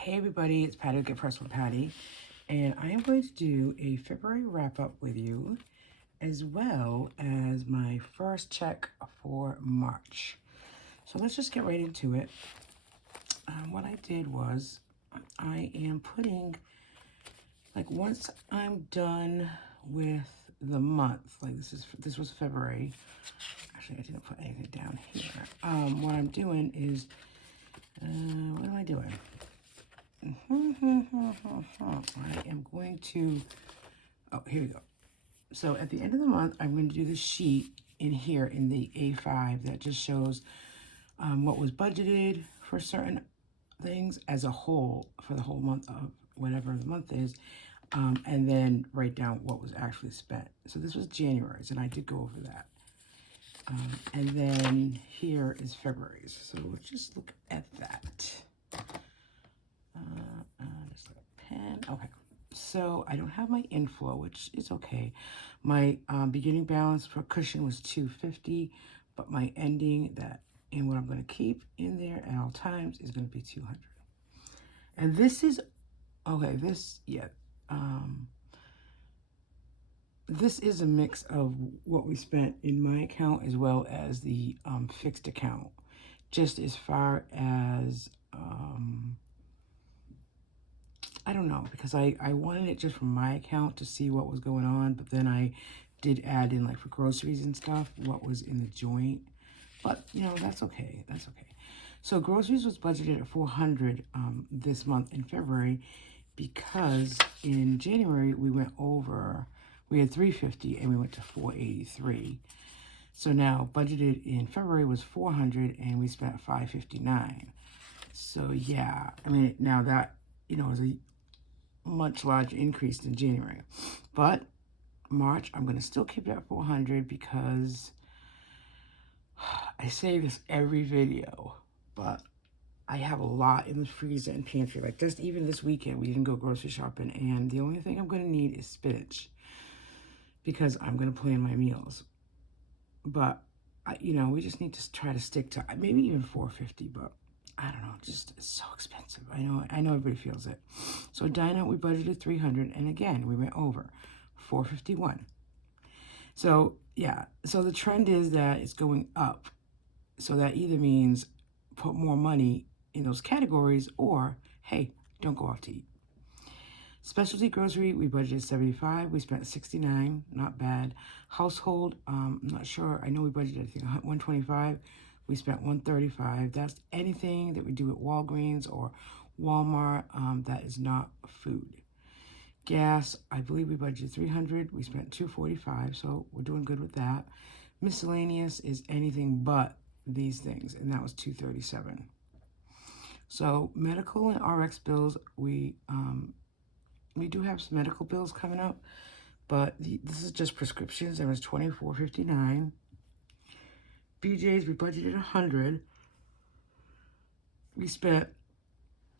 Hey everybody, it's Patty, Get Personal Patty, and I am going to do a February wrap-up with you, as well as my first check for March. So let's just get right into it. What I did was, I am putting, like once I'm done with the month, like this was February. Actually, I didn't put anything down here. What I'm doing is, what am I doing? I am going to, oh, here we go. So at the end of the month, I'm going to do the sheet in here in the A5 that just shows what was budgeted for certain things as a whole for the whole month of whatever the month is, and then write down what was actually spent. So this was January's, and I did go over that. And then here is February's. So let's just look at that. Just a pen. Okay. So I don't have my inflow, which is okay. My beginning balance for cushion was $250, but my ending and what I'm going to keep in there at all times is going to be $200. And this is okay. This is a mix of what we spent in my account as well as the fixed account. Just as far as I don't know, because I wanted it just from my account to see what was going on, but then I did add in, like, for groceries and stuff, what was in the joint. But, you know, that's okay. That's okay. So groceries was budgeted at $400 this month in February, because in January we went over, we had $350 and we went to $483. So now budgeted in February was $400 and we spent $559. So yeah, I mean, now that, you know, is a much larger increase than January. But March, I'm going to still keep it at $400 because I say this every video, but I have a lot in the freezer and pantry. Like just even this weekend, we didn't go grocery shopping, and the only thing I'm going to need is spinach because I'm going to plan my meals. But, you know, we just need to try to stick to maybe even $450, but I don't know, just it's so expensive. I know everybody feels it. So dine out, we budgeted $300, and again, we went over $451. So yeah, so the trend is that it's going up. So that either means put more money in those categories, or hey, don't go off to eat. Specialty grocery, we budgeted $75. We spent $69, not bad. Household, I'm not sure. I know we budgeted, I think, $125. We spent $135. That's anything that we do at Walgreens or Walmart that is not food. Gas, I believe we budgeted $300. We spent $245, so we're doing good with that. Miscellaneous is anything but these things, and that was $237. So medical and RX bills, we do have some medical bills coming up, but this is just prescriptions. There was $24.59. BJ's, we budgeted $100. We spent,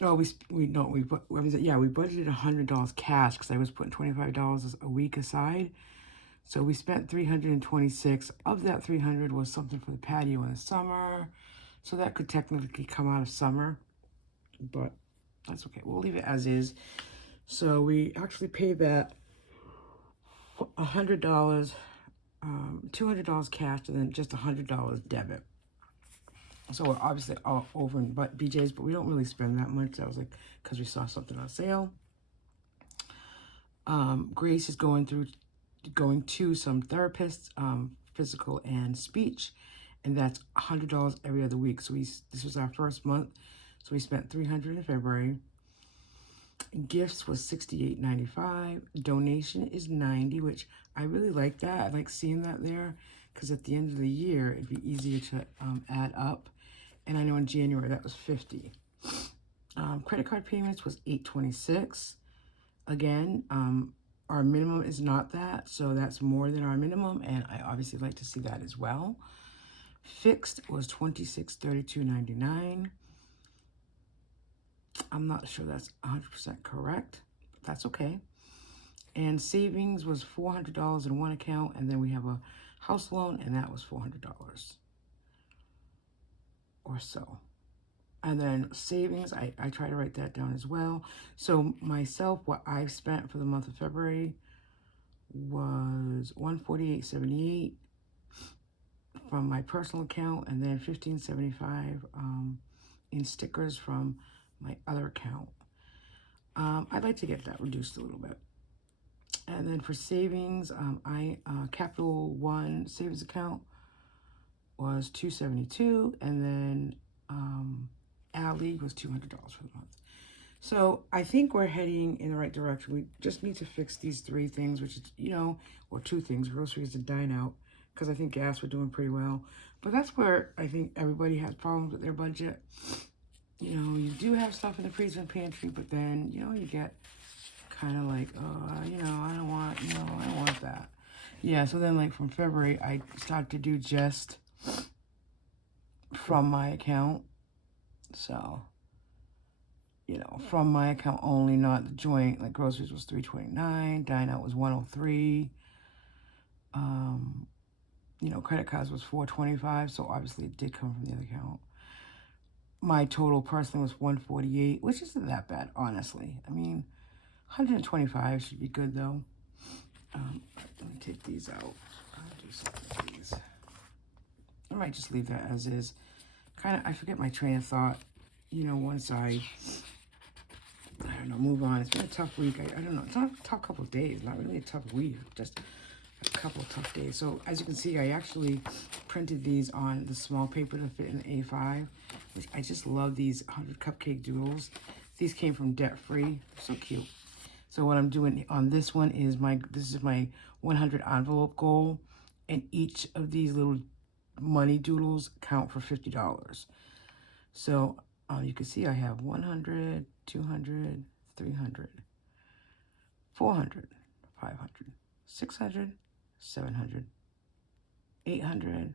we budgeted $100 cash because I was putting $25 a week aside. So we spent $326. Of that $300 was something for the patio in the summer. So that could technically come out of summer, but that's okay. We'll leave it as is. So we actually paid that $100, $200 cash, and then just $100 debit. So we're obviously all over in BJ's, but we don't really spend that much. That was like because we saw something on sale. Grace is going to some therapists, physical and speech, and that's $100 every other week. So this was our first month, so we spent $300 in February. Gifts was $68.95. Donation is $90, which I really like that. I like seeing that there because at the end of the year, it'd be easier to add up. And I know in January that was $50. Credit card payments was $826. Again, our minimum is not that, so that's more than our minimum, and I obviously like to see that as well. Fixed was $2632.99. I'm not sure that's 100% correct, but that's okay. And savings was $400 in one account, and then we have a house loan, and that was $400 or so. And then savings, I try to write that down as well. So myself, what I've spent for the month of February was $148.78 from my personal account, and then $15.75 in stickers from my other account. I'd like to get that reduced a little bit. And then for savings, Capital One savings account was $272, and then Ally was $200 for the month. So I think we're heading in the right direction. We just need to fix these three things, which is, or two things, groceries and dine out, because I think gas we're doing pretty well. But that's where I think everybody has problems with their budget. You do have stuff in the freezer and pantry, but then, you get kind of like, I don't want that. Yeah, so then like from February, I started to do just from my account. So, from my account only, not the joint. Like groceries was $329, dine out was $103. Credit cards was $425, so obviously it did come from the other account. My total personally was $148, which isn't that bad, honestly. I mean, $125 should be good though. Let me take these out. I'll do something with these. I might just leave that as is. I forget my train of thought, once I don't know, move on. It's been a tough week. I don't know. It's not a tough couple of days. Not really a tough week. Just a couple of tough days. So as you can see, I actually printed these on the small paper to fit in the A5, which I just love these 100 cupcake doodles. These came from Debt Free. So cute. So what I'm doing on this one is this is my 100 envelope goal, and each of these little money doodles count for $50. So you can see I have 100, 200, 300, 400, 500, 600, 700, 800,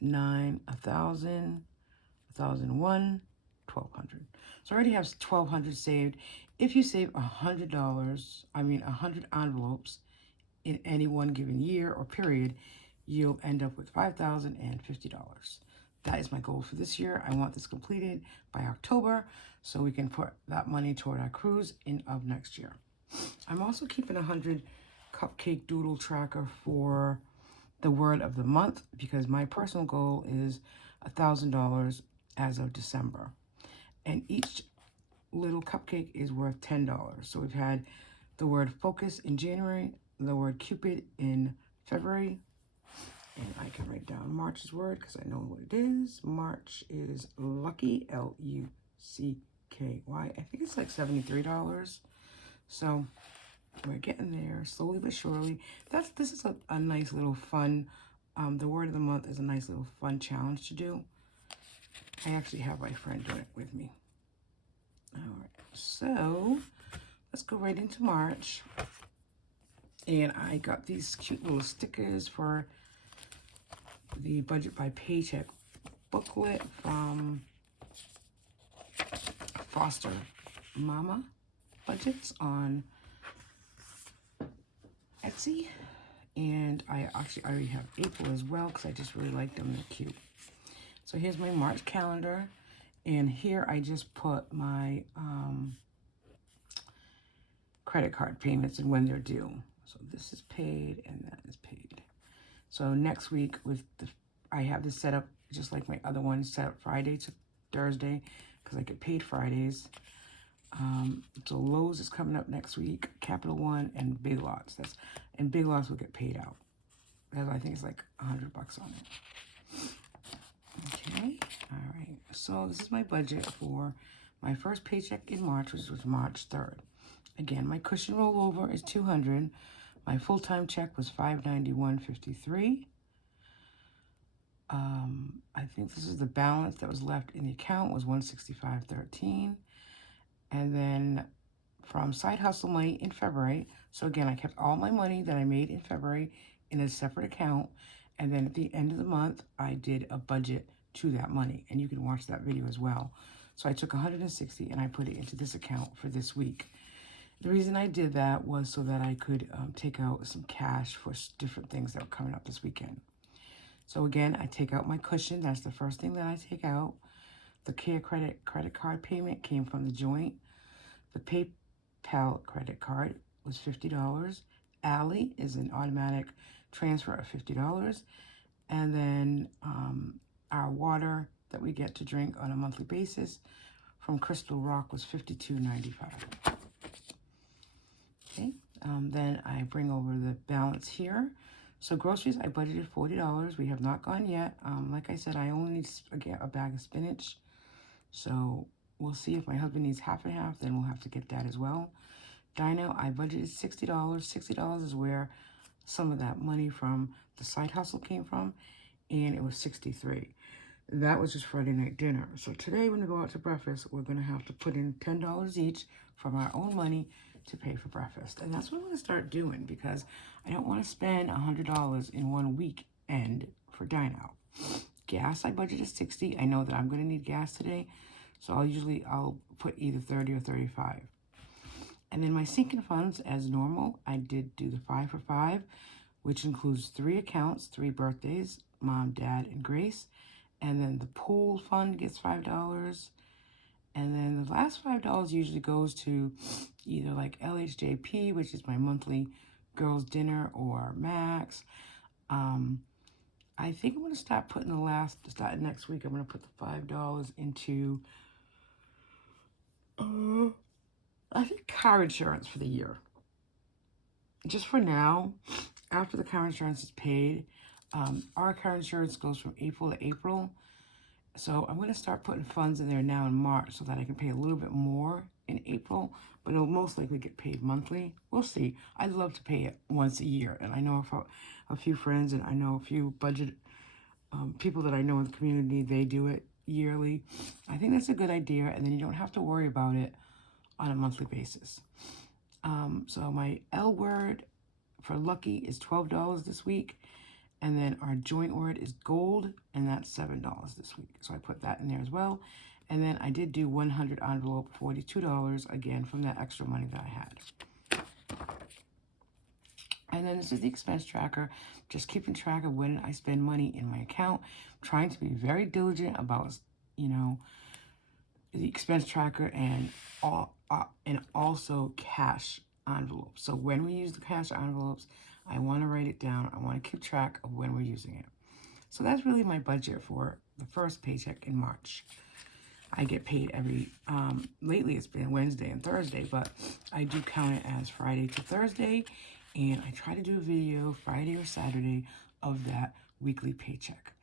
9, 1,000, 1,001, 1,200. So I already have 1,200 saved. If you save $100, 100 envelopes in any one given year or period, you'll end up with $5,050. That is my goal for this year. I want this completed by October so we can put that money toward our cruise of next year. I'm also keeping 100 cupcake doodle tracker for the word of the month because my personal goal is $1,000 as of December. And each little cupcake is worth $10. So we've had the word focus in January, the word Cupid in February, and I can write down March's word because I know what it is. March is lucky, Lucky. I think it's like $73. So we're getting there slowly but surely. This is a nice little fun. The word of the month is a nice little fun challenge to do. I actually have my friend doing it with me. All right, so let's go right into March. And I got these cute little stickers for the Budget by Paycheck booklet from Foster Mama Budgets on Etsy. And I already have April as well because I just really like them. They're cute. So here's my March calendar. And here I just put my credit card payments and when they're due. So this is paid and that is paid. So next week I have this set up just like my other one, set up Friday to Thursday because I get paid Fridays. So Lowe's is coming up next week, Capital One, and Big Lots. And Big Lots will get paid out. I think it's like $100 on it. Okay, all right. So this is my budget for my first paycheck in March, which was March 3rd. Again, my cushion rollover is $200. My full-time check was $591.53. I think this is the balance that was left in the account was $165.13. And then from Side Hustle money in February, so again, I kept all my money that I made in February in a separate account. And then at the end of the month, I did a budget to that money. And you can watch that video as well. So I took $160 and I put it into this account for this week. The reason I did that was so that I could take out some cash for different things that were coming up this weekend. So again, I take out my cushion. That's the first thing that I take out. The Care credit card payment came from the joint. The PayPal credit card was $50. Ally is an automatic transfer of $50. And then our water that we get to drink on a monthly basis from Crystal Rock was $52.95. Okay, then I bring over the balance here. So groceries, I budgeted $40. We have not gone yet. Like I said, I only need a bag of spinach. So we'll see if my husband needs half and half, then we'll have to get that as well. Dino, I budgeted $60. $60 is where some of that money from the side hustle came from, and it was $63. That was just Friday night dinner. So today when we go out to breakfast, we're going to have to put in $10 each from our own money to pay for breakfast. And that's what I'm going to start doing, because I don't want to spend $100 in one weekend for dine out. Gas, I budgeted $60. I know that I'm going to need gas today, so I'll put either $30 or $35. And then my sinking funds, as normal, I did do the 5 for 5, which includes 3 accounts, 3 birthdays, Mom, Dad, and Grace. And then the pool fund gets $5. And then the last $5 usually goes to either like LHJP, which is my monthly girls' dinner, or Max. I think I'm going to start putting starting next week, I'm going to put the $5 into, I think, car insurance for the year. Just for now, after the car insurance is paid, our car insurance goes from April to April. So I'm going to start putting funds in there now in March so that I can pay a little bit more in April, but it'll most likely get paid monthly. We'll see. I'd love to pay it once a year. And I know a few friends, and I know a few budget people that I know in the community, they do it yearly. I think that's a good idea, and then you don't have to worry about it on a monthly basis. So my L word for lucky is $12 this week. And then our joint word is gold, and that's $7 this week. So I put that in there as well. And then I did do 100 envelope, $42, again, from that extra money that I had. And then this is the expense tracker, just keeping track of when I spend money in my account, trying to be very diligent about, the expense tracker and also cash envelopes. So when we use the cash envelopes, I want to write it down. I want to keep track of when we're using it. So that's really my budget for the first paycheck in March. I get paid lately it's been Wednesday and Thursday, but I do count it as Friday to Thursday, and I try to do a video Friday or Saturday of that weekly paycheck.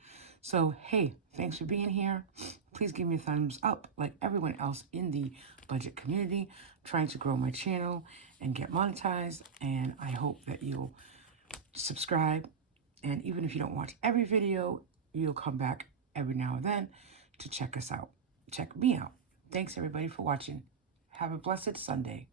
So, hey, thanks for being here. Please give me a thumbs up, like everyone else in the budget community, trying to grow my channel and get monetized, and I hope that you'll subscribe, and even if you don't watch every video, you'll come back every now and then to check us out. Check me out. Thanks everybody for watching. Have a blessed Sunday.